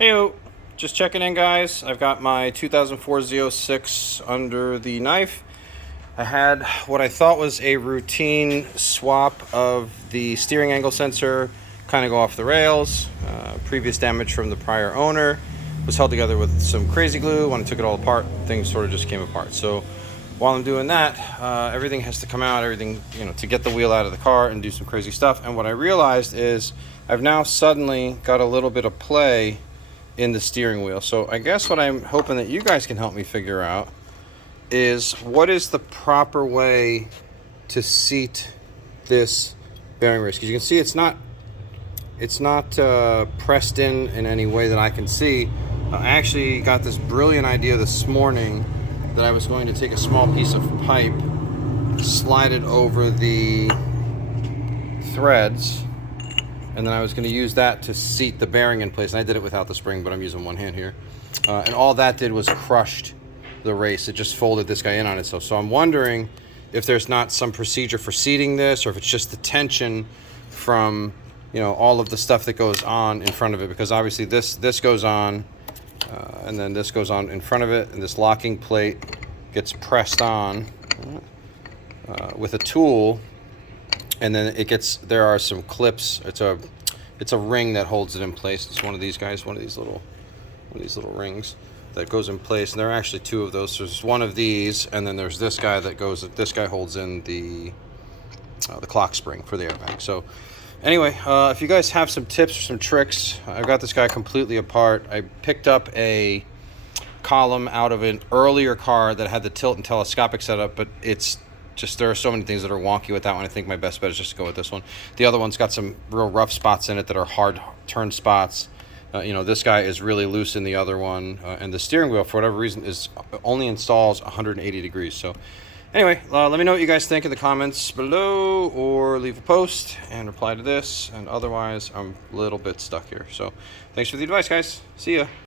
Heyo, just checking in, guys. I've got my 2004 Z06 under the knife. I had what I thought was a routine swap of the steering angle sensor kind of go off the rails. Previous damage from the prior owner was held together with some crazy glue. When I took it all apart, things sort of just came apart. So while I'm doing that, everything has to come out, everything, to get the wheel out of the car and do some crazy stuff. And what I realized is I've now suddenly got a little bit of play in the steering wheel. So I guess what I'm hoping that you guys can help me figure out is what is the proper way to seat this bearing race, because you can see it's not pressed in any way that I can see. I actually got this brilliant idea this morning that I was going to take a small piece of pipe, slide it over the threads, and then I was going to use that to seat the bearing in place. And I did it without the spring, but I'm using one hand here. And all that did was crushed the race. It just folded this guy in on itself. So I'm wondering if there's not some procedure for seating this, or if it's just the tension from all of the stuff that goes on in front of it. Because obviously this goes on, and then this goes on in front of it, and this locking plate gets pressed on with a tool. And then there are some clips. It's a ring that holds it in place. It's one of these guys, one of these little rings that goes in place. And there are actually two of those. There's one of these, and then there's this guy this guy holds in the clock spring for the airbag. So anyway, if you guys have some tips or some tricks, I've got this guy completely apart. I picked up a column out of an earlier car that had the tilt and telescopic setup, but there are so many things that are wonky with that one. I think my best bet is just to go with this one. The other one's got some real rough spots in it that are hard turn spots. This guy is really loose in the other one, and the steering wheel, for whatever reason, only installs 180 degrees. So anyway, let me know what you guys think in the comments below, or leave a post and reply to this. And otherwise, I'm a little bit stuck here. So thanks for the advice, guys. See ya.